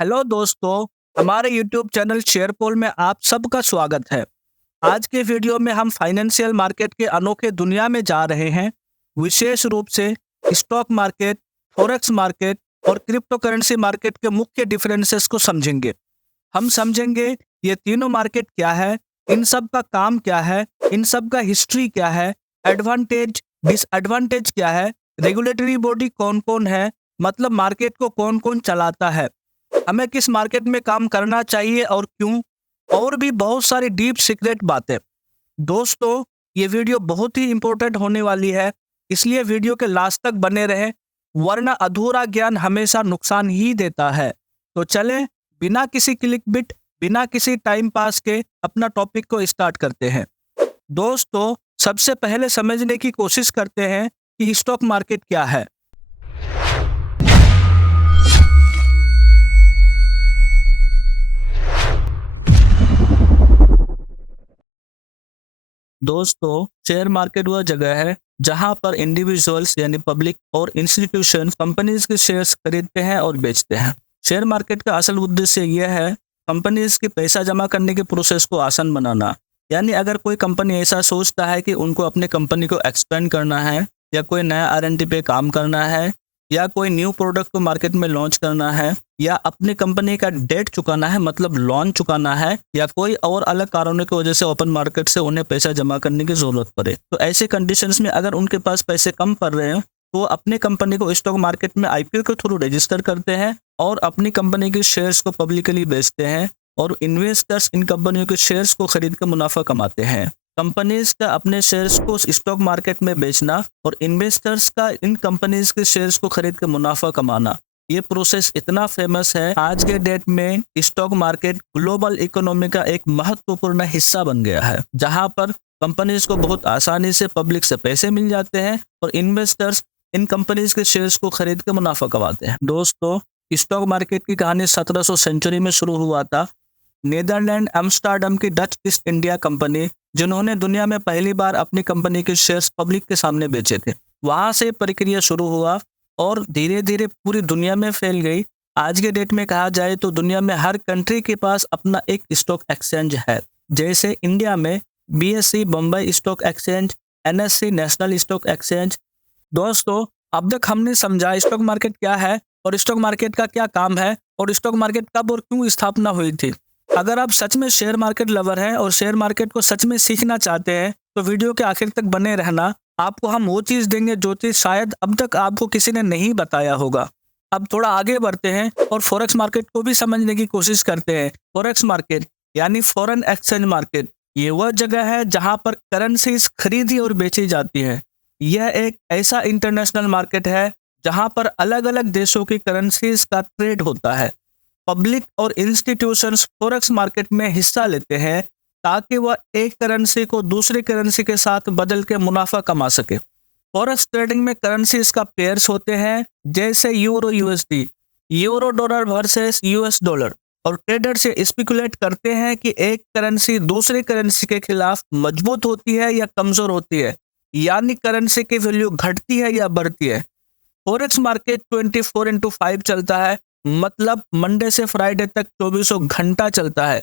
Hello दोस्तों, हमारे YouTube channel शेयरपोल में आप सबका स्वागत है। आज के वीडियो में हम फाइनेंशियल मार्केट के अनोखे दुनिया में जा रहे हैं, विशेष रूप से स्टॉक मार्केट, फॉरेक्स मार्केट और क्रिप्टो करेंसी मार्केट के मुख्य डिफरेंसेस को समझेंगे। हम समझेंगे ये तीनों मार्केट क्या है, इन सब का काम क्या है, इन सब का हिस्ट्री क्या है, एडवांटेज डिसएडवांटेज क्या है, रेगुलेटरी बॉडी कौन कौन है, मतलब मार्केट को कौन कौन चलाता है, हमें किस मार्केट में काम करना चाहिए और क्यों, और भी बहुत सारी डीप सीक्रेट बातें। दोस्तों, ये वीडियो बहुत ही इंपॉर्टेंट होने वाली है, इसलिए वीडियो के लास्ट तक बने रहें, वरना अधूरा ज्ञान हमेशा नुकसान ही देता है। तो चलें, बिना किसी क्लिक बिट, बिना किसी टाइम पास के अपना टॉपिक को स्टार्ट करते हैं। दोस्तों, सबसे पहले समझने की कोशिश करते हैं कि स्टॉक मार्केट क्या है। दोस्तों, शेयर मार्केट वह जगह है जहां पर इंडिविजुअल्स यानी पब्लिक और इंस्टीट्यूशन कंपनीज के शेयर्स खरीदते हैं और बेचते हैं। शेयर मार्केट का असल उद्देश्य यह है कंपनीज के पैसा जमा करने के प्रोसेस को आसान बनाना। यानी अगर कोई कंपनी ऐसा सोचता है कि उनको अपने कंपनी को एक्सपेंड करना है, या कोई नया R&D पे काम करना है, या कोई न्यू प्रोडक्ट को मार्केट में लॉन्च करना है, या अपनी कंपनी का डेट चुकाना है मतलब लोन चुकाना है, या कोई और अलग कारणों की वजह से ओपन मार्केट से उन्हें पैसा जमा करने की जरूरत पड़े, तो ऐसे कंडीशंस में अगर उनके पास पैसे कम पड़ रहे हैं तो वो अपने कंपनी को स्टॉक मार्केट में IPO के थ्रू रजिस्टर करते हैं और अपनी कंपनी के शेयर्स को पब्लिकली बेचते हैं, और इन्वेस्टर्स इन कंपनियों के शेयर्स को खरीद कर मुनाफा कमाते हैं। कंपनीज का अपने शेयर्स को स्टॉक मार्केट में बेचना और इन्वेस्टर्स का इन कंपनीज के शेयर्स को खरीद कर मुनाफा कमाना, ये प्रोसेस इतना फेमस है आज के डेट में स्टॉक मार्केट ग्लोबल इकोनॉमी का एक महत्वपूर्ण हिस्सा बन गया है, जहां पर कंपनीज को बहुत आसानी से पब्लिक से पैसे मिल जाते हैं और इन्वेस्टर्स इन कंपनीज के शेयर्स को खरीद कर मुनाफा कमाते हैं। दोस्तों, स्टॉक मार्केट की कहानी 1700 सेंचुरी में शुरू हुआ था। नीदरलैंड एम्स्टर्डम की डच ईस्ट इंडिया कंपनी, जिन्होंने दुनिया में पहली बार अपनी कंपनी के शेयर्स पब्लिक के सामने बेचे थे, वहां से प्रक्रिया शुरू हुआ और धीरे धीरे पूरी दुनिया में फैल गई। आज के डेट में कहा जाए तो दुनिया में हर कंट्री के पास अपना एक स्टॉक एक्सचेंज है। जैसे इंडिया में BSE Bombay stock exchange, NSE national stock exchange. दोस्तों, अब तक हमने समझा स्टॉक मार्केट क्या है और स्टॉक मार्केट का क्या काम है और स्टॉक मार्केट कब और क्यों स्थापना हुई थी। अगर आप सच में शेयर मार्केट लवर हैं और शेयर मार्केट को सच में सीखना चाहते हैं तो वीडियो के आखिर तक बने रहना। आपको हम वो चीज़ देंगे जो चीज़ शायद अब तक आपको किसी ने नहीं बताया होगा। अब थोड़ा आगे बढ़ते हैं और फॉरेक्स मार्केट को भी समझने की कोशिश करते हैं। फॉरेक्स मार्केट यानी फॉरेन एक्सचेंज मार्केट, ये वह जगह है जहां पर करेंसीज खरीदी और बेची जाती है। यह एक ऐसा इंटरनेशनल मार्केट है जहां पर अलग अलग देशों की करेंसीज का ट्रेड होता है। पब्लिक और इंस्टीट्यूशंस फॉरेक्स मार्केट में हिस्सा लेते हैं ताकि वह एक करेंसी को दूसरी करेंसी के साथ बदल के मुनाफा कमा सके। फॉरेक्स ट्रेडिंग में करेंसीज का पेयर्स होते हैं, जैसे euro USD, euro dollar versus US dollar, और ट्रेडर से स्पेकुलेट करते हैं कि एक करेंसी दूसरी करेंसी के खिलाफ मजबूत होती है या कमजोर होती है, यानी करेंसी की वैल्यू घटती है या बढ़ती है। फॉरेक्स मार्केट 24x5 चलता है, मतलब मंडे से फ्राइडे तक 24 घंटा चलता है,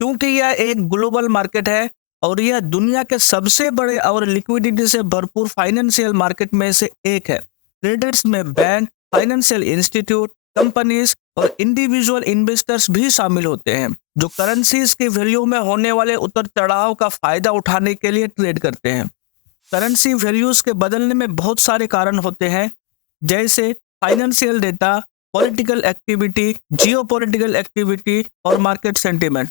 क्योंकि यह एक ग्लोबल मार्केट है और यह दुनिया के सबसे बड़े और लिक्विडिटी से भरपूर फाइनेंशियल मार्केट में से एक है। ट्रेडर्स में बैंक, फाइनेंशियल इंस्टीट्यूट, कंपनीज और इंडिविजुअल इन्वेस्टर्स भी शामिल होते हैं, जो करेंसीज की वैल्यू में होने वाले उतर चढ़ाव का फायदा उठाने के लिए ट्रेड करते हैं। करेंसी वैल्यूज के बदलने में बहुत सारे कारण होते हैं, जैसे financial data, political activity, geopolitical activity और मार्केट सेंटीमेंट।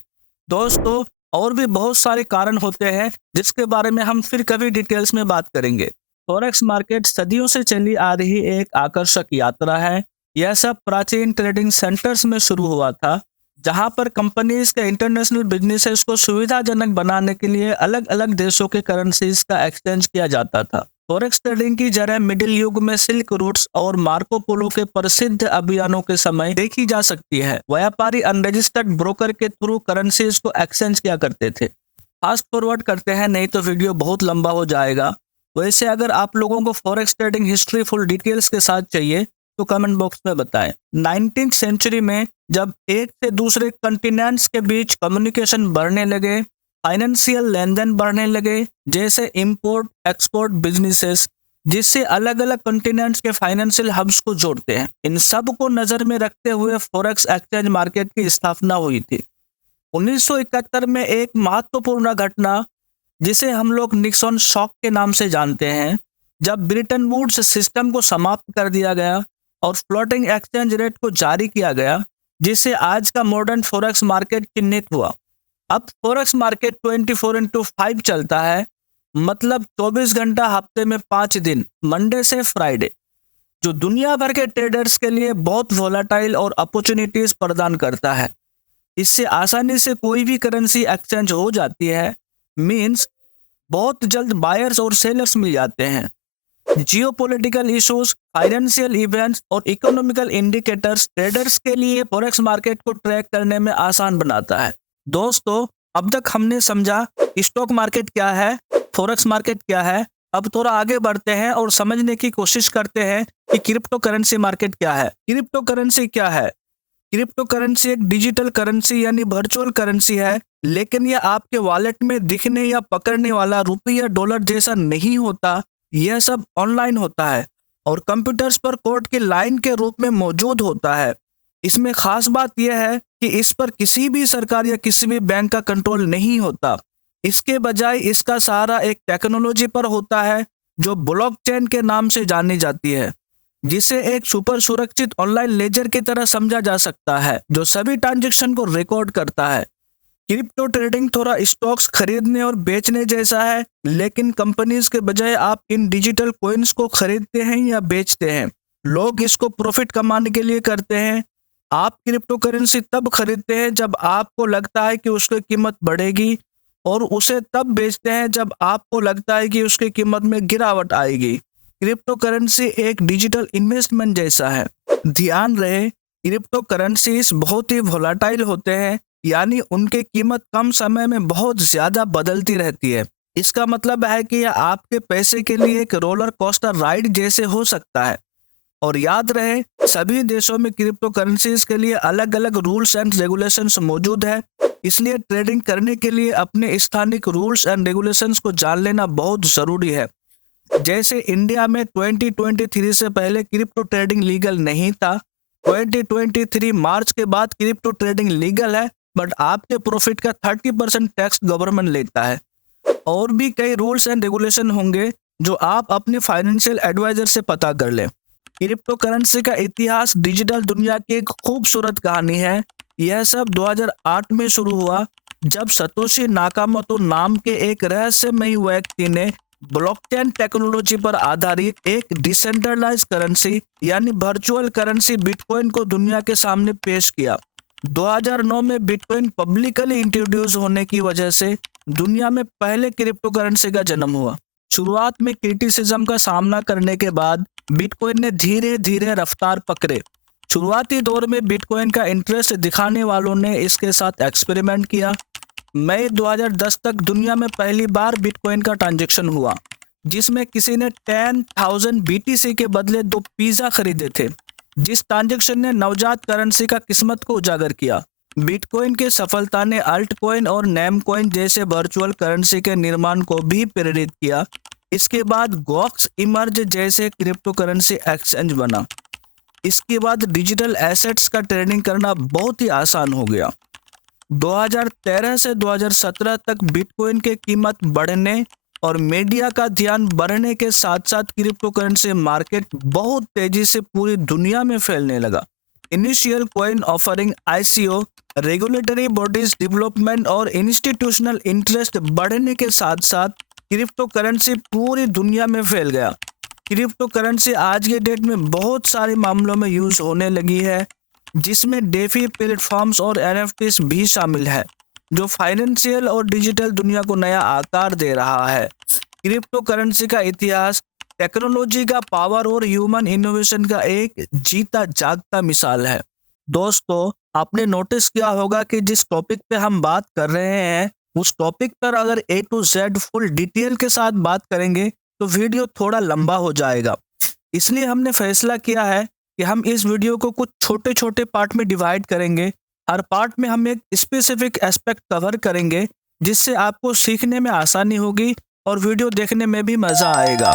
दोस्तों, और भी बहुत सारे कारण होते हैं जिसके बारे में हम फिर कभी डिटेल्स में बात करेंगे। फॉरेक्स मार्केट सदियों से चली आ रही एक आकर्षक यात्रा है। यह सब प्राचीन ट्रेडिंग सेंटर्स में शुरू हुआ था, जहां पर कंपनीज के इंटरनेशनल बिजनेसेस को सुविधाजनक बनाने के लिए अलग अलग देशों के करेंसीज का एक्सचेंज किया जाता था। फॉरेक्स ट्रेडिंग की जगह मिडिल युग में सिल्क रूट्स और मार्को पोलो के प्रसिद्ध अभियानों के समय देखी जा सकती है। व्यापारी अनरजिस्टर्ड ब्रोकर के थ्रू करेंसीज को एक्सचेंज किया करते थे। फास्ट फॉरवर्ड करते हैं, नहीं तो वीडियो बहुत लंबा हो जाएगा। वैसे अगर आप लोगों को forex trading history full details के साथ चाहिए तो कमेंट बॉक्स में बताएं। 19th सेंचुरी में जब एक से दूसरे कंटिनेंट्स के बीच कम्युनिकेशन बढ़ने लगे, फाइनेंशियल लेन देन बढ़ने लगे, जैसे इंपोर्ट एक्सपोर्ट बिजनेसेस, जिससे अलग अलग कंटिनेंट्स के फाइनेंशियल हब्स को जोड़ते हैं, इन सब को नजर में रखते हुए फॉरेक्स एक्सचेंज मार्केट की स्थापना हुई थी। 1971 में एक महत्वपूर्ण घटना, जिसे हम लोग निक्सन शॉक के नाम से जानते हैं, जब ब्रिटन वुड्स सिस्टम को समाप्त कर दिया गया और फ्लोटिंग एक्सचेंज रेट को जारी किया गया, जिससे आज का मॉडर्न फॉरेक्स मार्केट चिन्हित हुआ। अब फॉरेक्स मार्केट 24/5 चलता है, मतलब 24 घंटा हफ्ते में 5 दिन, मंडे से फ्राइडे, जो दुनिया भर के ट्रेडर्स के लिए बहुत वोलेटाइल और अपॉर्चुनिटीज प्रदान करता है। इससे आसानी से कोई भी करेंसी एक्सचेंज हो जाती है, मींस बहुत जल्द बायर्स और सेलर्स मिल जाते हैं। जियोपॉलिटिकल इश्यूज, फाइनेंशियल इवेंट्स और इकोनॉमिकल इंडिकेटर्स ट्रेडर्स के लिए फॉरेक्स मार्केट को ट्रैक करने में आसान बनाता है। दोस्तों, अब तक हमने समझा स्टॉक मार्केट क्या है, फॉरेक्स मार्केट क्या है। अब थोड़ा आगे बढ़ते हैं और समझने की कोशिश करते हैं कि क्रिप्टो करेंसी मार्केट क्या है। क्रिप्टो करेंसी क्या है? क्रिप्टो करेंसी एक डिजिटल करेंसी यानी वर्चुअल करेंसी है, लेकिन यह आपके वॉलेट में दिखने या पकड़ने वाला रुपये या डॉलर जैसा नहीं होता। यह सब ऑनलाइन होता है और कंप्यूटर्स पर कोड की लाइन के रूप में मौजूद होता है। इसमें खास बात यह है कि इस पर किसी भी सरकार या किसी भी बैंक का कंट्रोल नहीं होता। इसके बजाय इसका सहारा एक टेक्नोलॉजी पर होता है जो ब्लॉकचेन के नाम से जानी जाती है, जिसे एक सुपर सुरक्षित ऑनलाइन लेजर की तरह समझा जा सकता है, जो सभी ट्रांजैक्शन को रिकॉर्ड करता है। क्रिप्टो ट्रेडिंग थोड़ा स्टॉक्स खरीदने और बेचने जैसा है, लेकिन कंपनीज के बजाय आप इन डिजिटल कॉइन्स को खरीदते हैं या बेचते हैं। लोग इसको प्रॉफिट कमाने के लिए करते हैं। आप क्रिप्टो करेंसी तब खरीदते हैं जब आपको लगता है कि उसकी कीमत बढ़ेगी, और उसे तब बेचते हैं जब आपको लगता है कि उसकी कीमत में गिरावट आएगी। क्रिप्टो करेंसी एक डिजिटल इन्वेस्टमेंट जैसा है। ध्यान रहे, क्रिप्टो करेंसीज बहुत ही वोलेटाइल होते हैं, यानी उनकी कीमत कम समय में बहुत ज्यादा बदलती रहती है। इसका मतलब है कि यह आपके पैसे के लिए एक रोलर कोस्टर राइड जैसे हो सकता है। और याद रहे, सभी देशों में क्रिप्टो करेंसीज के लिए अलग अलग रूल्स एंड रेगुलेशंस मौजूद है, इसलिए ट्रेडिंग करने के लिए अपने स्थानिक रूल्स एंड रेगुलेशंस को जान लेना बहुत जरूरी है। जैसे इंडिया में 2023 से पहले क्रिप्टो ट्रेडिंग लीगल नहीं था। 2023 मार्च के बाद क्रिप्टो ट्रेडिंग लीगल है, बट आपके प्रॉफिट का 30% टैक्स गवर्नमेंट लेता है। और भी कई रूल्स एंड रेगुलेशन होंगे जो आप अपने फाइनेंशियल एडवाइजर से पता कर लें। क्रिप्टो करेंसी का इतिहास डिजिटल दुनिया की एक खूबसूरत कहानी है। यह सब 2008 में शुरू हुआ, जब सतोशी नाकामोटो नाम के एक रहस्यमयी व्यक्ति ने ब्लॉकचेन टेक्नोलॉजी पर आधारित एक डिसेंट्रलाइज्ड करेंसी यानी वर्चुअल करेंसी बिटकॉइन को दुनिया के सामने पेश किया। 2009 में बिटकॉइन पब्लिकली इंट्रोड्यूस होने की वजह से दुनिया में पहले क्रिप्टो करेंसी का जन्म हुआ। शुरुआत में क्रिटिसिज्म का सामना करने के बाद बिटकॉइन ने धीरे धीरे रफ्तार पकड़े। शुरुआती दौर में बिटकॉइन का इंटरेस्ट दिखाने वालों ने इसके साथ एक्सपेरिमेंट किया। मई 2010 तक दुनिया में पहली बार बिटकॉइन का ट्रांजैक्शन हुआ, जिसमें किसी ने 10,000 BTC के बदले 2 पिज्जा खरीदे थे। जिस ट्रांजैक्शन ने नवजात करेंसी का किस्मत को उजागर किया। बिटकॉइन के सफलता ने अल्ट कॉइन और नेम कॉइन जैसे वर्चुअल करेंसी के निर्माण को भी प्रेरित किया। इसके बाद गॉक्स इमर्ज जैसे क्रिप्टो करेंसी एक्सचेंज बना। इसके बाद डिजिटल एसेट्स का ट्रेडिंग करना बहुत ही आसान हो गया। 2013 से 2017 तक बिटकॉइन की कीमत बढ़ने और मीडिया का ध्यान बढ़ने के साथ साथ क्रिप्टो करेंसी मार्केट बहुत तेजी से पूरी दुनिया में फैलने लगा। Initial coin offering, ICO, regulatory bodies development और इंस्टीट्यूशनल इंटरेस्ट बढ़ने के साथ साथ क्रिप्टो करेंसी पूरी दुनिया में फैल गया। क्रिप्टो करेंसी आज के डेट में बहुत सारे मामलों में यूज होने लगी है, जिसमें डेफी प्लेटफॉर्म्स और NFTs भी शामिल है, जो फाइनेंशियल और डिजिटल दुनिया को नया आकार दे रहा है। क्रिप्टो करेंसी का इतिहास टेक्नोलॉजी का पावर और ह्यूमन इनोवेशन का एक जीता जागता मिसाल है। दोस्तों, आपने नोटिस किया होगा कि जिस टॉपिक पे हम बात कर रहे हैं, उस टॉपिक पर अगर A to Z full detail के साथ बात करेंगे तो वीडियो थोड़ा लंबा हो जाएगा। इसलिए हमने फैसला किया है कि हम इस वीडियो को कुछ छोटे छोटे पार्ट में डिवाइड करेंगे। हर पार्ट में हम एक स्पेसिफिक एस्पेक्ट कवर करेंगे, जिससे आपको सीखने में आसानी होगी और वीडियो देखने में भी मज़ा आएगा।